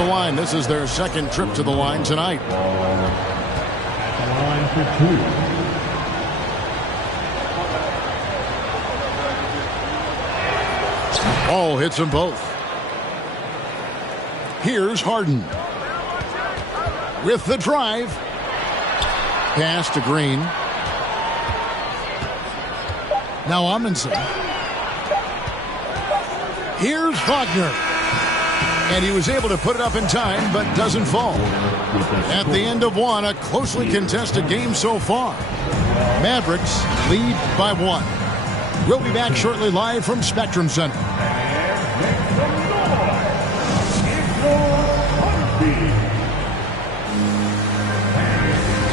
the line. This is their second trip to the line tonight. Line for 2. Ball hits them both. Here's Harden. With the drive. Pass to Green. Now Amundsen. Here's Wagner. And he was able to put it up in time, but doesn't fall. At the end of one, a closely contested game so far. Mavericks lead by 1. We'll be back shortly live from Spectrum Center.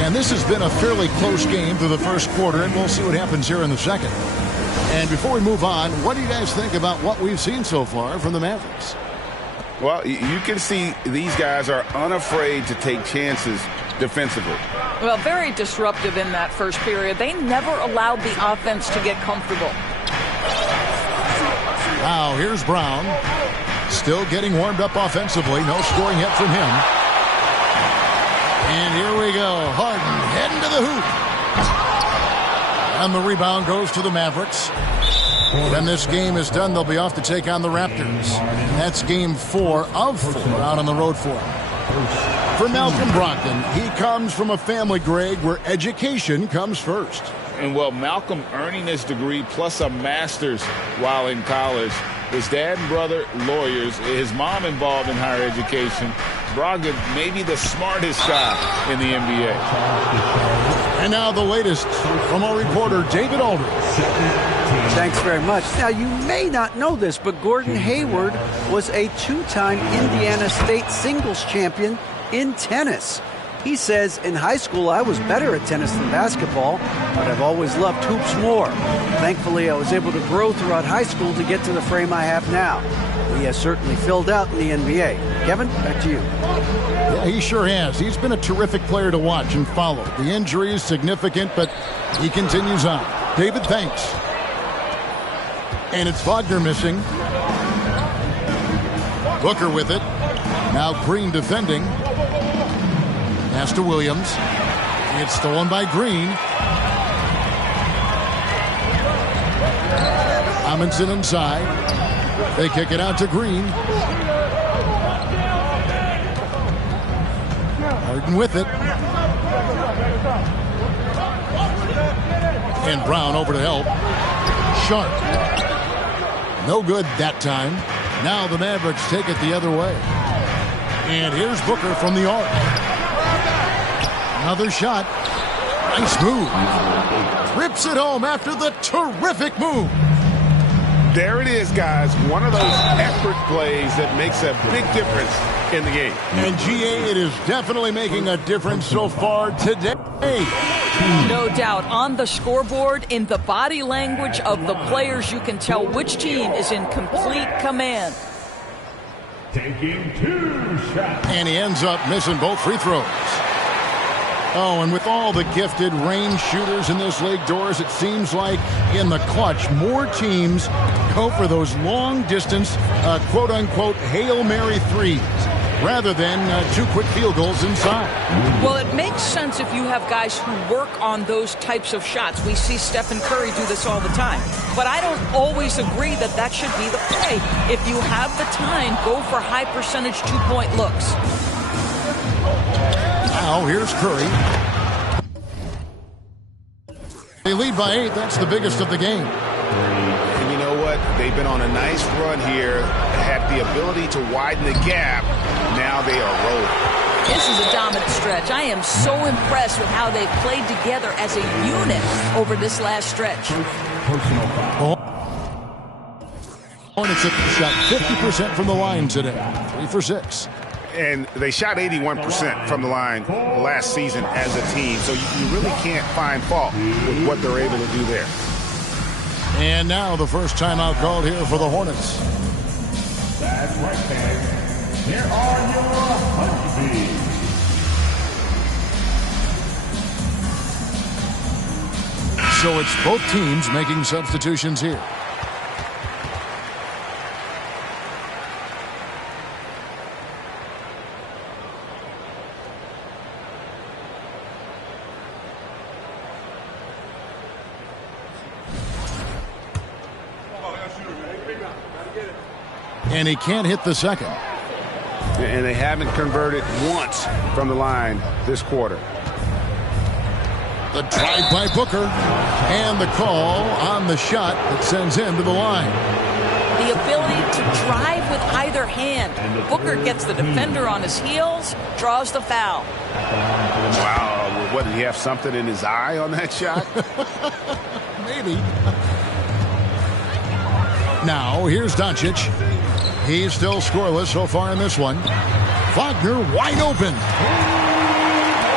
And this has been a fairly close game through the first quarter, and we'll see what happens here in the second. And before we move on, what do you guys think about what we've seen so far from the Mavericks? Well, you can see these guys are unafraid to take chances defensively. Well, very disruptive in that first period. They never allowed the offense to get comfortable. Now, here's Brown. Still getting warmed up offensively. No scoring yet from him. And here we go. Harden heading to the hoop. And the rebound goes to the Mavericks. When this game is done, they'll be off to take on the Raptors. That's game 4 of 4 out on the road for him. For Malcolm Brogdon, he comes from a family, Greg, where education comes first. And, well, Malcolm earning his degree plus a master's while in college. His dad and brother, lawyers. His mom involved in higher education. Brogdon, maybe the smartest guy in the NBA. And now the latest from our reporter, David Aldridge. Thanks very much. Now, you may not know this, but Gordon Hayward was a 2-time Indiana State singles champion in tennis. He says, in high school, I was better at tennis than basketball, but I've always loved hoops more. Thankfully, I was able to grow throughout high school to get to the frame I have now. He has certainly filled out in the NBA. Kevin, back to you. Yeah, he sure has. He's been a terrific player to watch and follow. The injury is significant, but he continues on. David, thanks. And it's Wagner missing. Booker with it. Now Green defending. Pass to Williams. It's stolen by Green. Amundsen inside. They kick it out to Green. Harden with it. And Brown over to help. Sharp. No good that time. Now the Mavericks take it the other way. And here's Booker from the arc. Another shot. Nice move. Rips it home after the terrific move. There it is, guys. One of those effort plays that makes a big difference in the game. And GA, it is definitely making a difference so far today. No doubt. On the scoreboard, in the body language of the players, you can tell which team is in complete command. Taking 2 shots. And he ends up missing both free throws. Oh, and with all the gifted range shooters in this league, Doris, it seems like in the clutch, more teams go for those long-distance, quote-unquote, Hail Mary threes rather than 2 quick field goals inside. Well, it makes sense if you have guys who work on those types of shots. We see Stephen Curry do this all the time. But I don't always agree that that should be the play. If you have the time, go for high-percentage 2-point looks. Now, here's Curry. They lead by 8. That's the biggest of the game. And you know what? They've been on a nice run here, have the ability to widen the gap. Now they are rolling. This is a dominant stretch. I am so impressed with how they've played together as a unit over this last stretch. Hornets have shot 50% from the line today. 3 for 6. And they shot 81% from the line last season as a team. So you really can't find fault with what they're able to do there. And now the first timeout called here for the Hornets. That's right, fans. Here are your honeybees. So it's both teams making substitutions here. And he can't hit the second. And they haven't converted once from the line this quarter. The drive by Booker. And the call on the shot that sends him to the line. The ability to drive with either hand. Booker gets the defender on his heels, draws the foul. Wow, what, did he have something in his eye on that shot? Maybe. Now, here's Doncic. He's still scoreless so far in this one. Wagner wide open.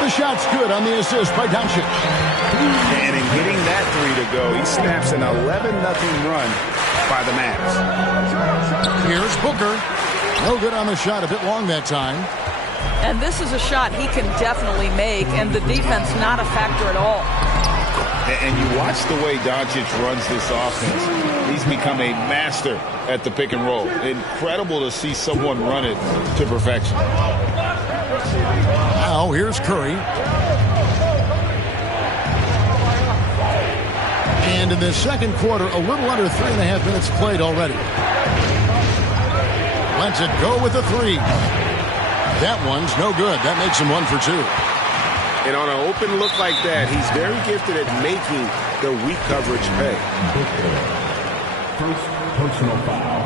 The shot's good on the assist by Doncic. And in getting that three to go, he snaps an 11-0 run by the Mavs. Here's Booker. No good on the shot, a bit long that time. And this is a shot he can definitely make, and the defense not a factor at all. And you watch the way Doncic runs this offense. He's become a master at the pick and roll. Incredible to see someone run it to perfection. Now here's Curry. And in the second quarter, a little under 3.5 minutes played already. Lets it go with a three. That one's no good. That makes him 1 for 2. And on an open look like that, he's very gifted at making the weak coverage pay. First personal foul.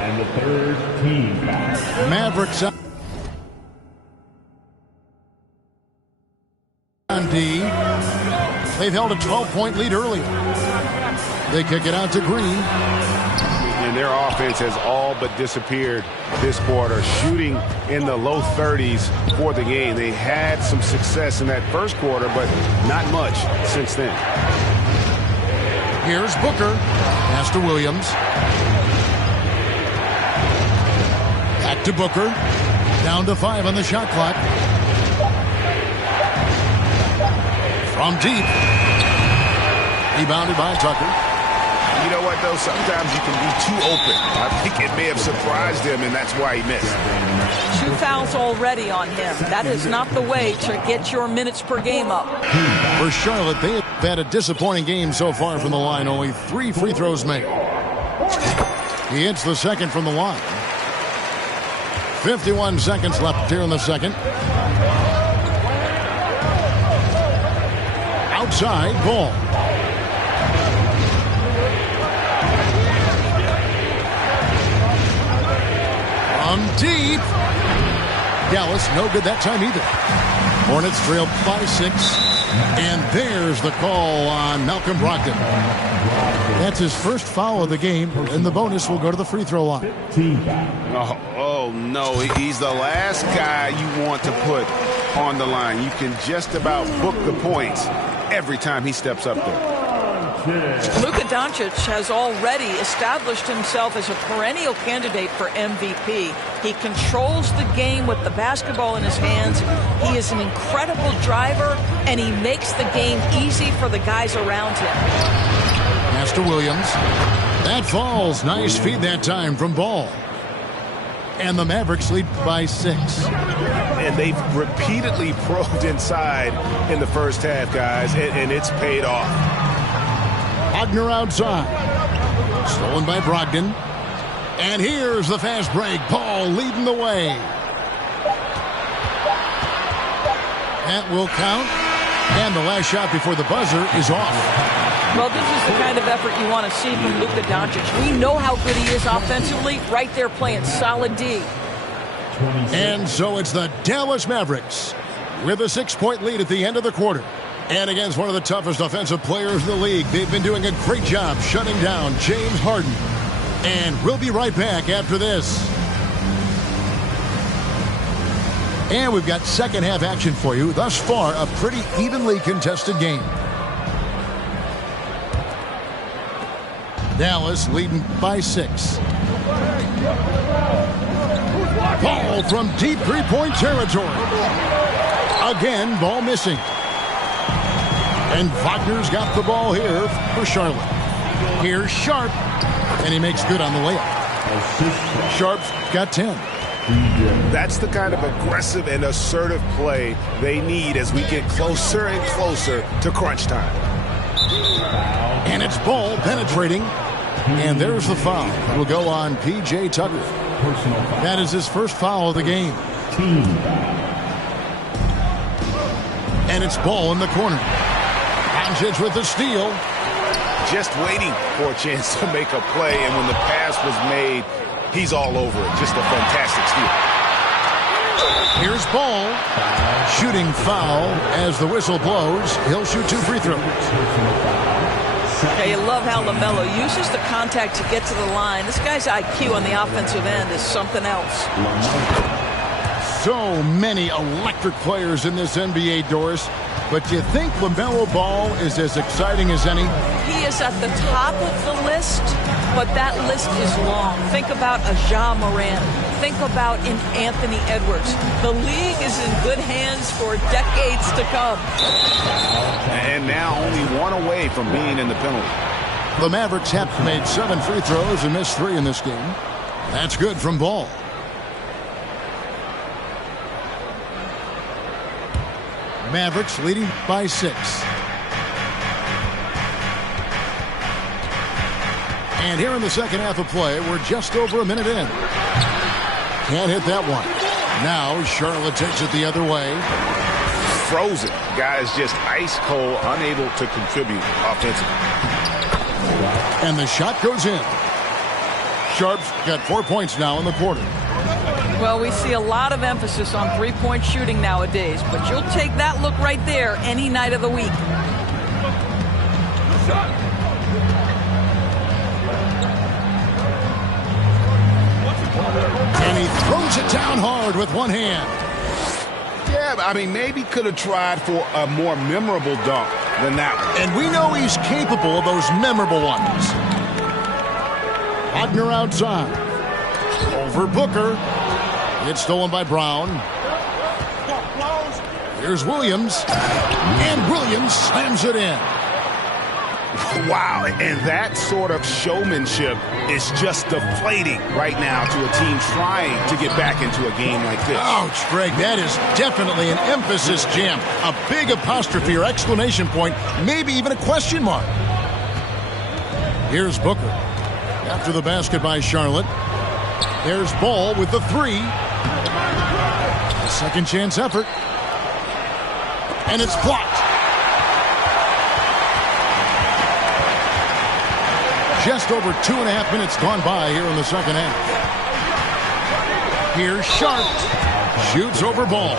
And the third team foul. Mavericks on D. They've held a 12-point lead earlier. They kick it out to Green. And their offense has all but disappeared this quarter, shooting in the low 30s for the game. They had some success in that first quarter, but not much since then. Here's Booker. Pass to Williams. Back to Booker. Down to 5 on the shot clock. From deep. Rebounded by Tucker. You know what, though? Sometimes you can be too open. I think it may have surprised him, and that's why he missed. 2 fouls already on him. That is not the way to get your minutes per game up. For Charlotte, they have had a disappointing game so far from the line. Only 3 free throws made. He hits the second from the line. 51 seconds left here in the second. Outside, Ball. From deep. Dallas, no good that time either. Hornets trailed by 6. And there's the call on Malcolm Brogdon. That's his first foul of the game, and the bonus will go to the free throw line. Oh no, he's the last guy you want to put on the line. You can just about book the points every time he steps up there. Luka Doncic has already established himself as a perennial candidate for MVP. He controls the game with the basketball in his hands. He is an incredible driver, and he makes the game easy for the guys around him. Pass to Williams. That falls. Nice feed that time from Ball. And the Mavericks lead by 6. And they've repeatedly probed inside in the first half, guys, and it's paid off. Wagner outside. Stolen by Brogdon. And here's the fast break. Ball leading the way. That will count. And the last shot before the buzzer is off. Well, this is the kind of effort you want to see from Luka Doncic. We know how good he is offensively. Right there playing solid D. And so it's the Dallas Mavericks with a 6-point lead at the end of the quarter. And against one of the toughest offensive players in the league, they've been doing a great job shutting down James Harden. And we'll be right back after this. And we've got second half action for you. Thus far, a pretty evenly contested game. Dallas leading by 6. Ball from deep three-point territory. Again, ball missing. And Wagner's got the ball here for Charlotte. Here's Sharp, and he makes good on the layup. Sharp's got 10. That's the kind of aggressive and assertive play they need as we get closer and closer to crunch time. And it's Ball penetrating. And there's the foul. It'll go on P.J. Tucker. That is his first foul of the game. And it's Ball in the corner. Doncic with the steal. Just waiting for a chance to make a play, and when the pass was made, he's all over it. Just a fantastic steal. Here's Ball. Shooting foul as the whistle blows. He'll shoot 2 free throws. Okay, you love how LaMelo uses the contact to get to the line. This guy's IQ on the offensive end is something else. So many electric players in this NBA, Doris. But do you think LaMelo Ball is as exciting as any? He is at the top of the list, but that list is long. Think about a Ja Morant. Think about an Anthony Edwards. The league is in good hands for decades to come. And now only one away from being in the penalty. The Mavericks have made 7 free throws and missed 3 in this game. That's good from Ball. Mavericks leading by 6. And here in the second half of play, we're just over a minute in. Can't hit that one. Now Charlotte takes it the other way. Frozen. Guys just ice cold, unable to contribute offensively. And the shot goes in. Sharp's got 4 points now in the quarter. Well, we see a lot of emphasis on three-point shooting nowadays, but you'll take that look right there any night of the week. And he throws it down hard with one hand. Yeah, I mean, maybe could have tried for a more memorable dunk than that one. And we know he's capable of those memorable ones. Wagner outside. Over Booker. It's stolen by Brown. Here's Williams. And Williams slams it in. Wow, and that sort of showmanship is just deflating right now to a team trying to get back into a game like this. Ouch, Greg, that is definitely an emphasis jam. A big apostrophe or exclamation point, maybe even a question mark. Here's Booker. After the basket by Charlotte. There's Ball with the 3. Second chance effort. And it's blocked. Just over 2.5 minutes gone by here in the second half. Here's Sharp. Shoots over Ball.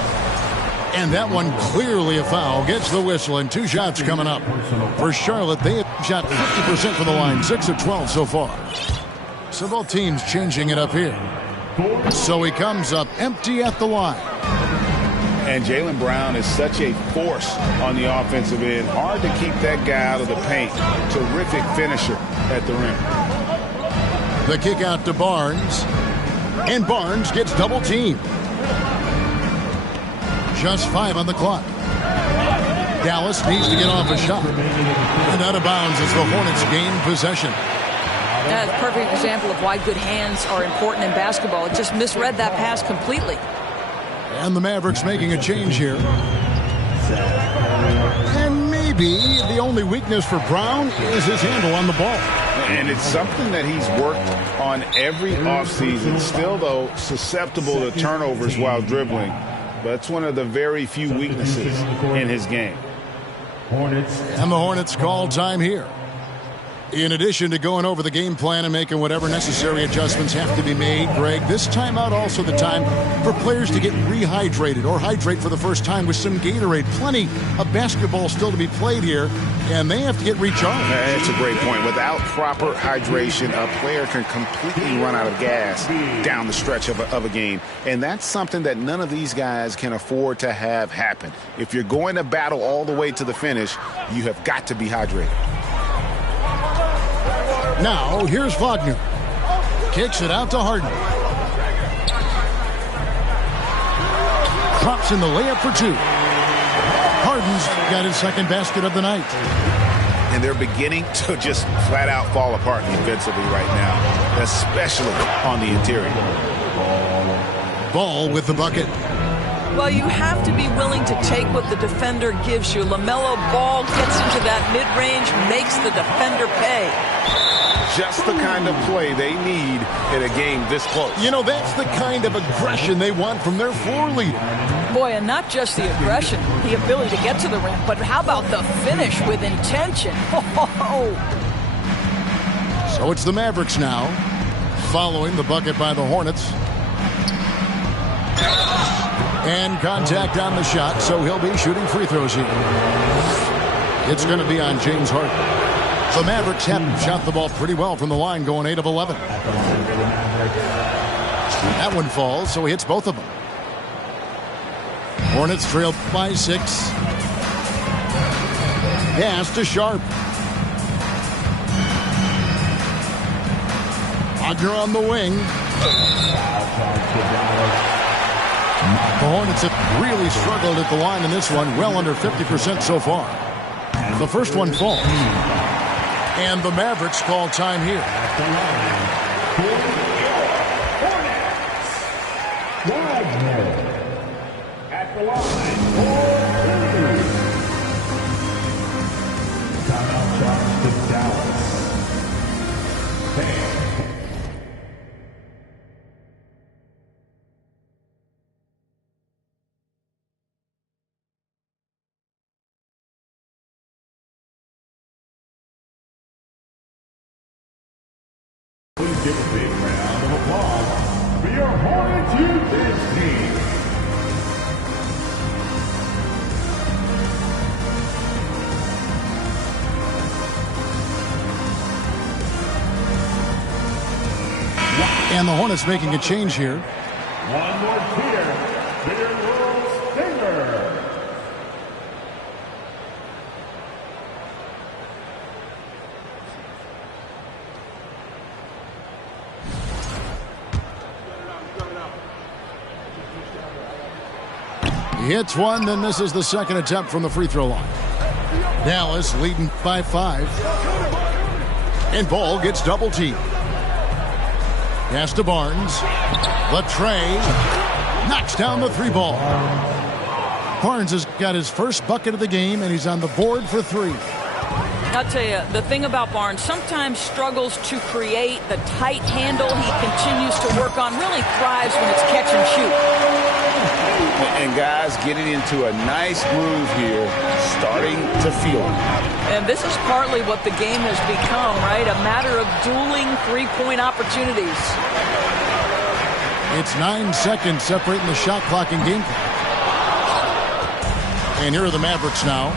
And that one clearly a foul. Gets the whistle and 2 shots coming up. For Charlotte, they have shot 50% from the line. 6 of 12 so far. So both teams changing it up here. So he comes up empty at the line. And Jaylen Brown is such a force on the offensive end. Hard to keep that guy out of the paint. Terrific finisher at the rim. The kick out to Barnes. And Barnes gets double teamed. Just 5 on the clock. Dallas needs to get off a shot. And out of bounds as the Hornets gain possession. That's a perfect example of why good hands are important in basketball. It just misread that pass completely. And the Mavericks making a change here. And maybe the only weakness for Brown is his handle on the ball. And it's something that he's worked on every offseason. Still, though, susceptible to turnovers while dribbling. But it's one of the very few weaknesses in his game. And the Hornets call time here. In addition to going over the game plan and making whatever necessary adjustments have to be made, Greg, this timeout also the time for players to get rehydrated or hydrate for the first time with some Gatorade. Plenty of basketball still to be played here, and they have to get recharged. That's a great point. Without proper hydration, a player can completely run out of gas down the stretch of a game. And that's something that none of these guys can afford to have happen. If you're going to battle all the way to the finish, you have got to be hydrated. Now, here's Wagner. Kicks it out to Harden. Drops in the layup for 2. Harden's got his second basket of the night. And they're beginning to just flat out fall apart defensively right now, especially on the interior. Ball with the bucket. Well, you have to be willing to take what the defender gives you. LaMelo Ball gets into that mid-range, makes the defender pay. just the kind of play they need in a game this close. You know, that's the kind of aggression they want from their floor leader. Boy, and not just the aggression, the ability to get to the rim, but how about the finish with intention? So it's the Mavericks now, following the bucket by the Hornets. And contact on the shot, so he'll be shooting free throws here. It's going to be on James Harden. The Mavericks have shot the ball pretty well from the line, going 8 of 11. That one falls, so he hits both of them. Hornets trail by 6. Pass to Sharp. Wagner on the wing. The Hornets have really struggled at the line in this one, well under 50% so far. The first one falls. And the Mavericks call time here. At the line for 2. Timeout charge to Dallas. 10. Please give a big round of applause for your Hornets Youth team. And the Hornets making a change here. One more Peter World Stinger. He hits one, then misses the second attempt from the free throw line. Dallas leading by 5. And Ball gets double teamed. Pass to Barnes. Latrey knocks down the 3 ball. Barnes has got his first bucket of the game, and he's on the board for 3. I'll tell you, the thing about Barnes, sometimes struggles to create the tight handle he continues to work on, really thrives when it's catch and shoot. And guys getting into a nice groove here, starting to feel it. And this is partly what the game has become, right? A matter of dueling three-point opportunities. It's 9 seconds separating the shot clock and game clock. And here are the Mavericks now.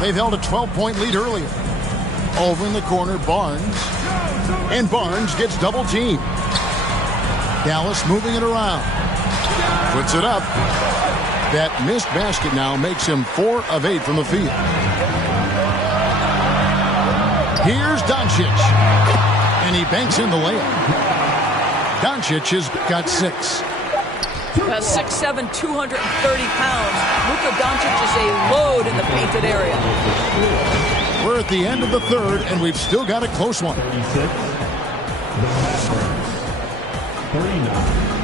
They've held a 12-point lead earlier. Over in the corner, Barnes. And Barnes gets double teamed. Dallas moving it around. Puts it up. That missed basket now makes him 4 of 8 from the field. Here's Doncic. And he banks in the layup. Doncic has got 6. 6'7", 230 pounds. Luka Doncic is a load in the painted area. We're at the end of the third, and we've still got a close one. 36. The Mavericks. 39.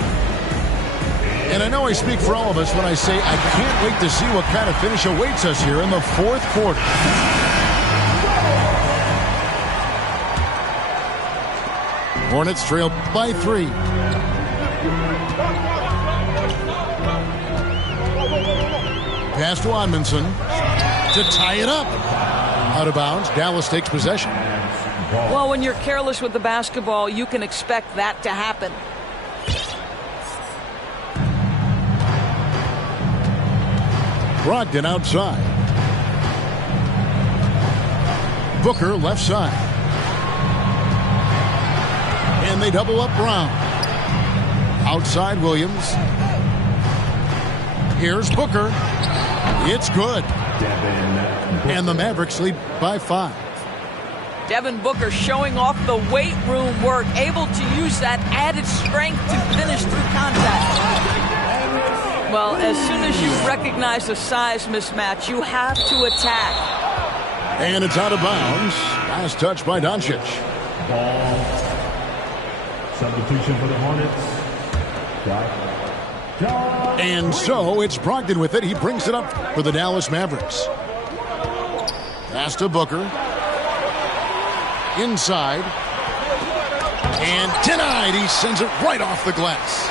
And I know I speak for all of us when I say I can't wait to see what kind of finish awaits us here in the fourth quarter. Hornets trail by 3. Pass to Edmondson to tie it up. Out of bounds. Dallas takes possession. Well, when you're careless with the basketball, you can expect that to happen. Brogdon outside. Booker left side. And they double up Brown. Outside Williams. Here's Booker. It's good. And the Mavericks lead by 5. Devin Booker showing off the weight room work, able to use that added strength to finish through contact. Well, as soon as you recognize the size mismatch, you have to attack. And it's out of bounds. Last touch by Doncic. Ball. Substitution for the Hornets. And so it's Brogdon with it. He brings it up for the Dallas Mavericks. Pass to Booker. Inside. And denied. He sends it right off the glass.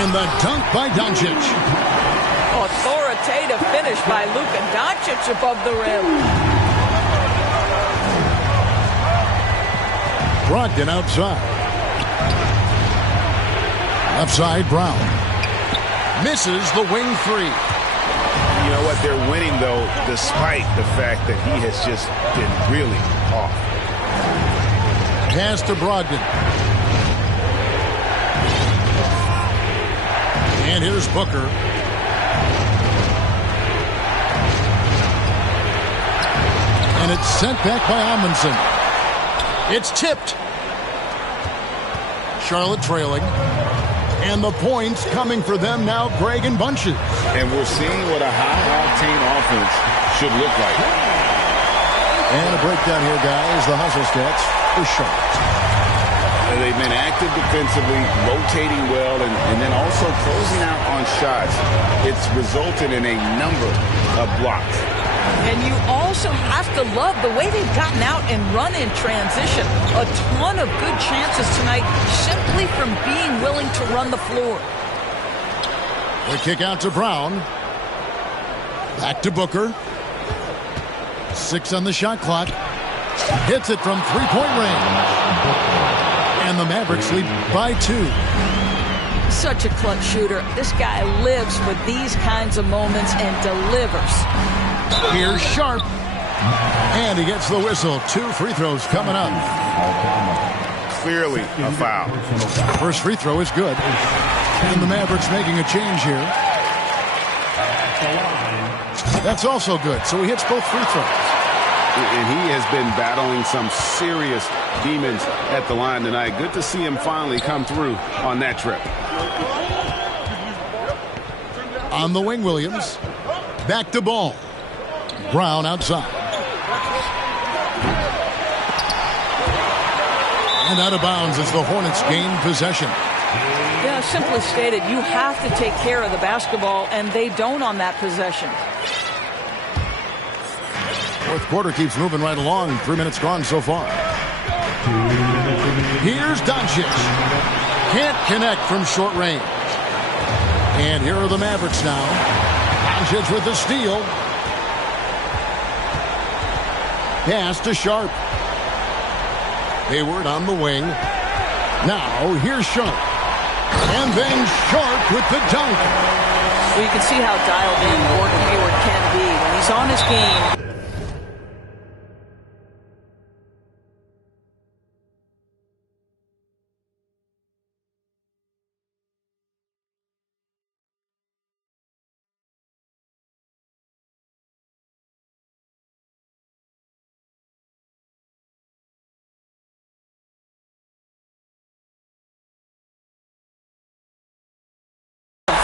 And the dunk by Doncic. Authoritative finish by Luka Doncic above the rim. Brogdon outside. Left side, Brown. Misses the wing three. You know what? They're winning, though, despite the fact that he has just been really off. Pass to Brogdon. And here's Booker. And it's sent back by Amundsen. It's tipped. Charlotte trailing. And the points coming for them now, Greg, in bunches. And we're seeing what a high-octane offense should look like. And a breakdown here, guys. The hustle stats for Charlotte. They've been active defensively, rotating well, and then also closing out on shots. It's resulted in a number of blocks. And you also have to love the way they've gotten out and run in transition. A ton of good chances tonight simply from being willing to run the floor. The kick out to Brown. Back to Booker. 6 on the shot clock. Hits it from three-point range. And the Mavericks lead by 2. Such a clutch shooter. This guy lives for these kinds of moments and delivers. Here's Sharp. And he gets the whistle. 2 free throws coming up. Clearly a foul. First free throw is good. And the Mavericks making a change here. That's also good. So he hits both free throws. And he has been battling some serious demons at the line tonight. Good to see him finally come through on that trip. On the wing, Williams. Back to Ball. Brown outside. And out of bounds as the Hornets gain possession. Yeah, simply stated, you have to take care of the basketball, and they don't on that possession. Fourth quarter keeps moving right along. 3 minutes gone so far. Here's Doncic. Can't connect from short range. And here are the Mavericks now. Doncic with the steal. Pass to Sharp. Hayward on the wing. Now here's Sharp. And then Sharp with the dunk. Well, you can see how dialed in Gordon Hayward can be when he's on his game.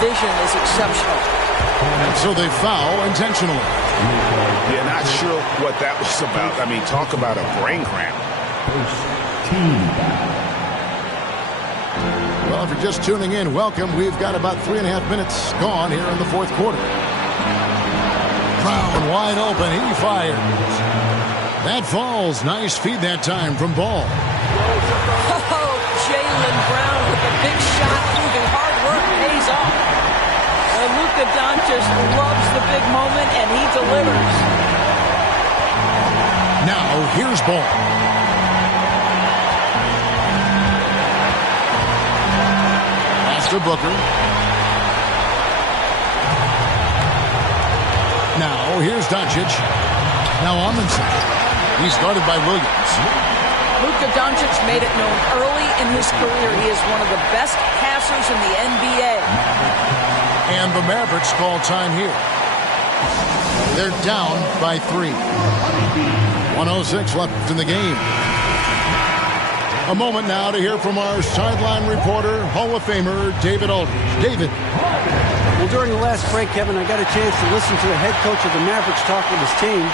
Vision is exceptional. And so they foul intentionally. Yeah, not sure what that was about. I mean, talk about a brain cramp. Well, if you're just tuning in, welcome. We've got about 3.5 minutes gone here in the fourth quarter. Brown wide open. He fires. That falls. Nice feed that time from Ball. Oh, Jaylen Brown with a big shot, proving hard work pays off. Luka Doncic loves the big moment, and he delivers. Now, here's Ball. Pass to Booker. Now, here's Doncic. Now, Amundsen. He's guarded by Williams. Luka Doncic made it known early in his career he is one of the best passers in the NBA. And the Mavericks call time here. They're down by 3. 1:06 left in the game. A moment now to hear from our sideline reporter, Hall of Famer David Aldridge. David. Well, during the last break, Kevin, I got a chance to listen to the head coach of the Mavericks talk with his team.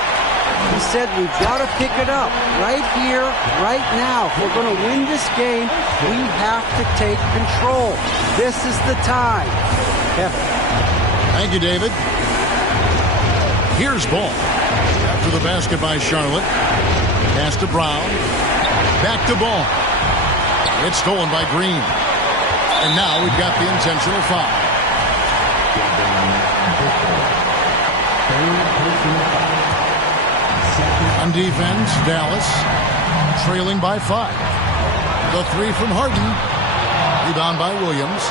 He said we've got to pick it up right here, right now. If we're going to win this game, we have to take control. This is the time. Kevin. Thank you, David. Here's Ball. After the basket by Charlotte. Pass to Brown. Back to Ball. It's stolen by Green. And now we've got the intentional foul. On defense, Dallas trailing by 5. The 3 from Harden. Rebound by Williams.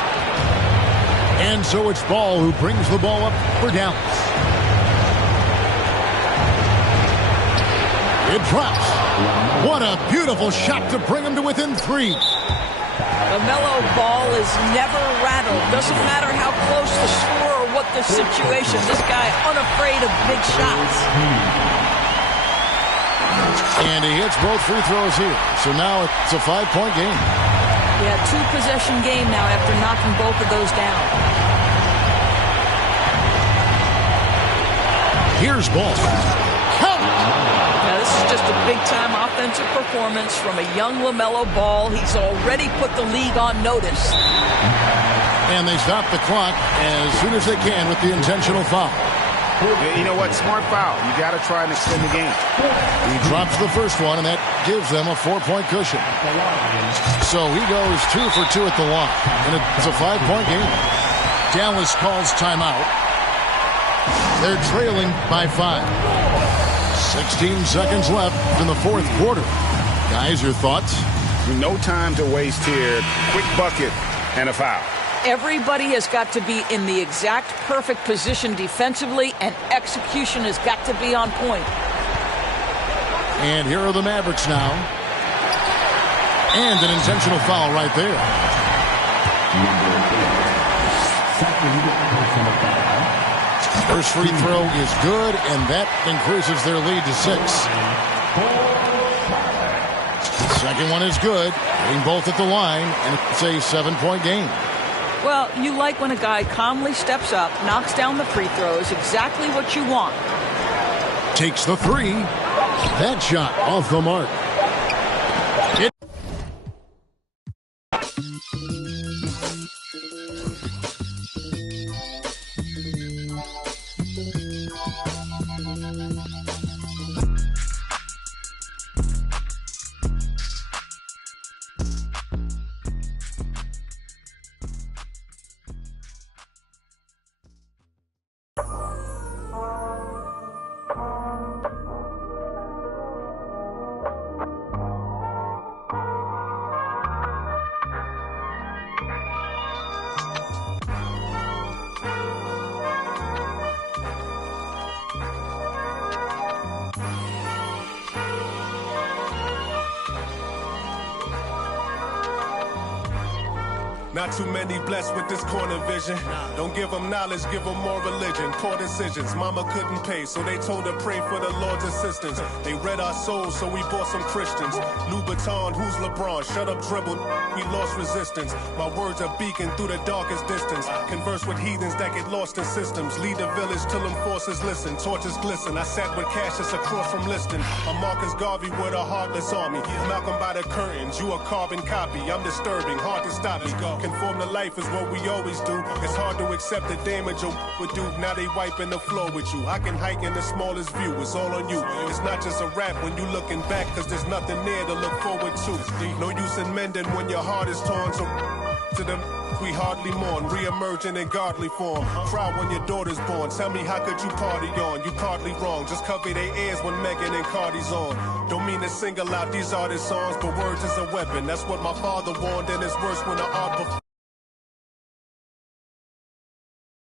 And so it's Ball who brings the ball up for Dallas. It drops. What a beautiful shot to bring him to within 3. LaMelo Ball is never rattled. Doesn't matter how close the score or what the situation. This guy unafraid of big shots. And he hits both free throws here. So now it's a 5-point game. Yeah, 2-possession game now after knocking both of those down. Here's Ball. Count! Now this is just a big-time offensive performance from a young LaMelo Ball. He's already put the league on notice. And they stop the clock as soon as they can with the intentional foul. You know what? Smart foul. You got to try and extend the game. He drops the first one, and that gives them a 4-point cushion. So he goes 2 for 2 at the line, and it's a 5-point game. Dallas calls timeout. They're trailing by 5. 16 seconds left in the fourth quarter. Guys, your thoughts? No time to waste here. Quick bucket and a foul. Everybody has got to be in the exact perfect position defensively, and execution has got to be on point. And here are the Mavericks now. And an intentional foul right there. First free throw is good, and that increases their lead to 6. Second one is good, hitting both at the line, and it's a 7-point game. Well, you like when a guy calmly steps up, knocks down the free throws, exactly what you want. Takes the 3. That shot off the mark. Not too many blessed with this corner vision. Don't give them knowledge, give them more religion. Poor decisions, mama couldn't pay, so they told her pray for the Lord's assistance. They read our souls, so we bought some Christians. Louboutin, who's LeBron? Shut up, dribble, we lost resistance. My words are beacon through the darkest distance. Converse with heathens that get lost in systems. Lead the village till them forces listen. Torches glisten, I sat with Cassius across from Liston. I'm Marcus Garvey with a heartless army. Malcolm by the curtains, you a carbon copy. I'm disturbing, hard to stop me. Conform to life is what we always do. It's hard to accept the damage a would do. Now they wiping the floor with you. I can hike in the smallest view. It's all on you. It's not just a rap when you looking back, cause there's nothing there to look forward to. No use in mending when your heart is torn. So to them we hardly mourn, re-emerging in godly form. Cry when your daughter's born. Tell me how could you party on? You partly wrong. Just cover their ears when Megan and Cardi's on. Don't mean to single out these artist songs, but words is a weapon. That's what my father warned, and it's worse when the art